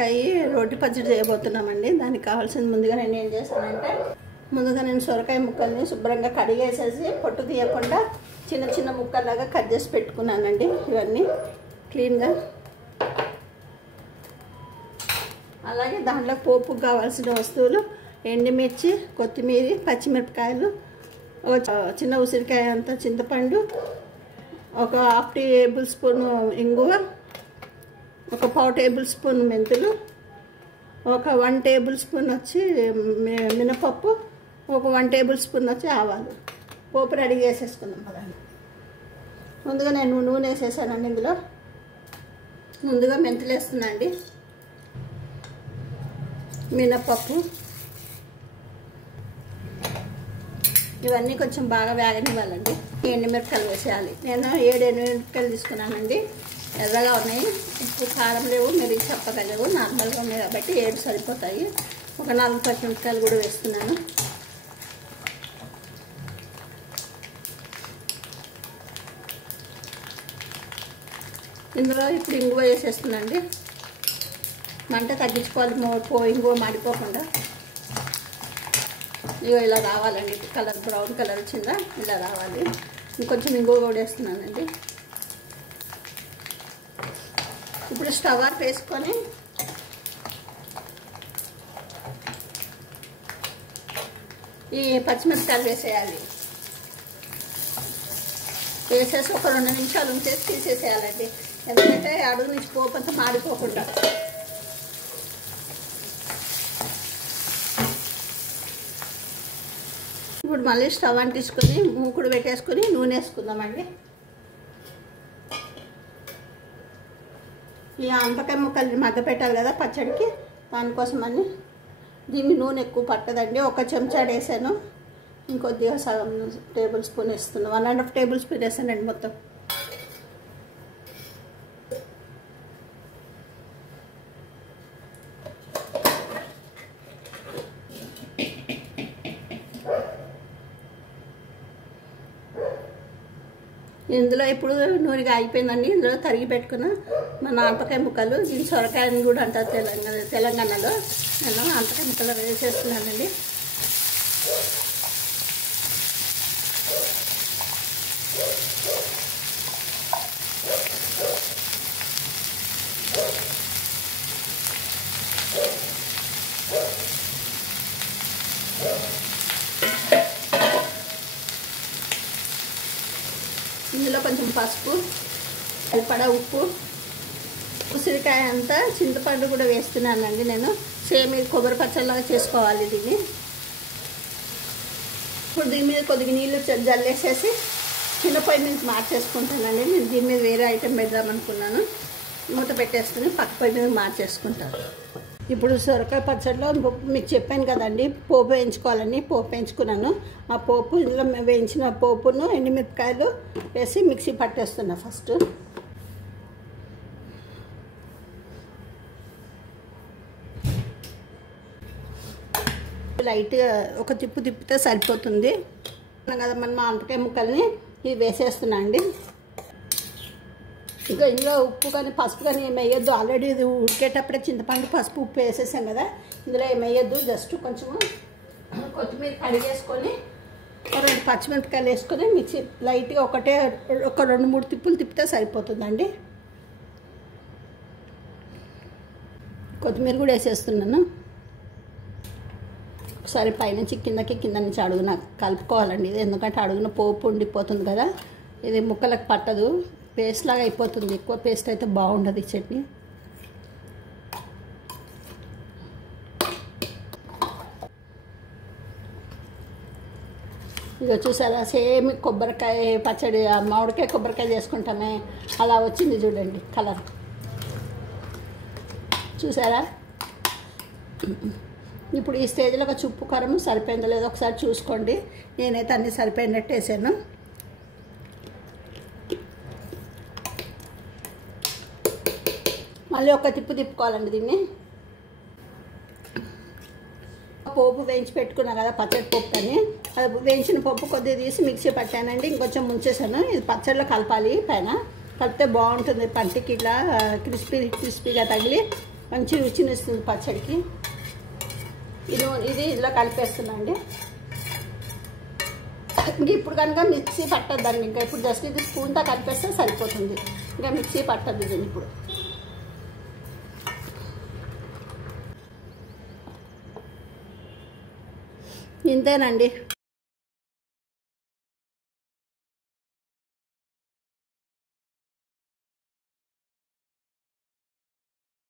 సొరకాయ రోటి పచ్చడి చేయబోతున్నామండి. దానికి కావాల్సింది ముందుగా నేను ఏం చేశానంటే, ముందుగా నేను సొరకాయ ముక్కల్ని శుభ్రంగా కడిగేసేసి పొట్టు తీయకుండా చిన్న చిన్న ముక్కలాగా కట్ చేసి పెట్టుకున్నానండి. ఇవన్నీ క్లీన్గా. అలాగే దాంట్లో పోపుకు కావాల్సిన వస్తువులు ఎండుమిర్చి, కొత్తిమీర, పచ్చిమిరపకాయలు, చిన్న ఉసిరికాయ అంత చింతపండు, ఒక 1/2 టేబుల్ స్పూన్ ఇంగువ, ఒక 1/4 టేబుల్ స్పూన్ మెంతులు, ఒక 1 టేబుల్ స్పూన్ వచ్చి మినపప్పు, ఒక 1 టేబుల్ స్పూన్ వచ్చి ఆవాలు. పోపు రెడీ చేసేసుకుందాం కదండి. ముందుగా నేను నూనె వేసేసానండి. ఇందులో ముందుగా మెంతులు వేస్తున్నాండి, మినపప్పు, ఇవన్నీ కొంచెం బాగా వేగనివ్వాలండి. ఎండుమిరపకాయలు వేసేయాలి. నేను 7 ఎండుమిరపకాయలు తీసుకున్నానండి. ఎర్రగా ఉన్నాయి, ఉప్పు కారం లేవు, మీరు చెప్పగలేవు, నార్మల్గా ఉన్నాయి కాబట్టి 7 సరిపోతాయి. ఒక 4 పచ్చిమిరపకాయలు కూడా వేస్తున్నాను. ఇందులో ఇప్పుడు ఇంగువ వేసేస్తున్నాండి. మంట తగ్గించుకోవాలి, ఇంగువ మాడిపోకుండా. ఇక ఇలా రావాలండి, కలర్ బ్రౌన్ కలర్ వచ్చిందా, ఇలా రావాలి. ఇంకొంచెం ఇంగువ కూడా వేస్తున్నానండి. ఇప్పుడు స్టవ్ ఆఫ్ వేసుకొని ఈ పచ్చిమిరపకాయలు వేసేయాలి. వేసేసి ఒక 2 నిమిషాలు ఉంచేసి తీసేసేయాలండి. ఎందుకంటే అడుగు నుంచి పోపంతా మాడిపోకుండా. ఇప్పుడు మళ్ళీ స్టవ్ అంటించుకొని మూకుడు పెట్టేసుకొని నూనె వేసుకుందామండి. ఈ ఆనపకాయ ముక్కల్ని మగ్గ పెట్టాలి కదా పచ్చడికి, దానికోసమని. దీన్ని నూనె ఎక్కువ పట్టదండి. 1 చెంచాడు వేసాను, ఇంకొద్దిగా సగం టేబుల్ స్పూన్ వేస్తున్నాను. 1.5 టేబుల్ స్పూన్ వేసానండి మొత్తం. ఇందులో ఇప్పుడు నూనెగా అయిపోయిందండి. ఇందులో తరిగి పెట్టుకున్న మన ఆనపకాయ ముక్కలు, దీని సొరకాయని కూడా అంటారు తెలంగాణలో. నేను ఆనపకాయ ముక్కలు వేసేస్తున్నానండి. ఇందులో కొంచెం పసుపు, సరిపడా ఉప్పు, ఉసిరికాయ అంతా, చింతపండు కూడా వేస్తున్నానండి నేను. సేమ్ కొబ్బరి పచ్చడిలాగా చేసుకోవాలి దీన్ని. ఇప్పుడు దీని మీద కొద్దిగా నీళ్ళు జల్లేసేసి చిన్న పొయ్యి మీద మార్చేసుకుంటానండి. నేను దీని మీద వేరే ఐటెం పెడదామనుకున్నాను. మూత పెట్టేసుకుని పక్క పొయ్యి మీద మార్చేసుకుంటాను. ఇప్పుడు సొరకాయ పచ్చడిలో మీకు చెప్పాను కదండి, పోపు వేయించుకోవాలని. పోపు వేయించుకున్నాను. ఆ పోపు, ఇందులో వేయించిన పోపును ఎండుమిరపకాయలు వేసి మిక్సీ పట్టేస్తున్నా ఫస్ట్. లైట్గా ఒక తిప్పితే సరిపోతుంది కదా. మనం ఆనపకాయ ముక్కల్ని ఇవి వేసేస్తున్నా అండి. ఇంకా ఇందులో ఉప్పు కానీ పసుపు కానీ ఏమి వేయొద్దు. ఆల్రెడీ ఇది ఉడికేటప్పుడే చింతపండు, పసుపు, ఉప్పు వేసేసాం కదా. ఇందులో ఏమి వేయొద్దు. జస్ట్ కొంచెము కొత్తిమీర కడిగేసుకొని 2 పచ్చిమిరపకాయలు వేసుకొని మిక్సీ లైట్గా ఒక 2-3 తిప్పులు తిప్పితే సరిపోతుందండి. కొత్తిమీర కూడా వేసేస్తున్నాను. ఒకసారి పైనుంచి కిందకి, కింద నుంచి అడుగున కలుపుకోవాలండి ఇది. ఎందుకంటే అడుగున పోపు ఉండిపోతుంది కదా, ఇది ముక్కలకు పట్టదు, పేస్ట్ లాగా అయిపోతుంది. ఎక్కువ పేస్ట్ అయితే బాగుండదు ఈ చట్నీ. ఇక చూసారా, సేమ్ కొబ్బరికాయ పచ్చడి, మామిడికాయ కొబ్బరికాయ చేసుకుంటామే అలా వచ్చింది చూడండి కలర్. చూసారా? ఇప్పుడు ఈ స్టేజ్లో ఒక ఉప్పు కారం సరిపోయిందో లేదో ఒకసారి చూసుకోండి. నేనైతే అన్నీ సరిపోయినట్టు వేసాను. మళ్ళీ ఒక తిప్పుకోవాలండి దీన్ని. పోపు వేయించి పెట్టుకున్నా కదా పచ్చడి పప్పు అని, అది వేయించిన పప్పు కొద్దిగా తీసి మిక్సీ పట్టానండి. ఇంకొంచెం ముంచేసాను. ఇది పచ్చడిలో కలపాలి. పైన కలిపితే బాగుంటుంది, పంటికి ఇట్లా క్రిస్పీగా తగిలి మంచి రుచిని ఇస్తుంది పచ్చడికి. ఇది ఇలా కలిపేస్తున్నా అండి. ఇంక ఇప్పుడు కనుక మిక్సీ పట్టద్దు దాన్ని, ఇంకా ఇప్పుడు జస్ట్ ఇది స్పూన్తో కలిపేస్తే సరిపోతుంది. ఇంకా మిక్సీ పట్టద్దు దీన్ని ఇప్పుడు. ఇంతేనండి.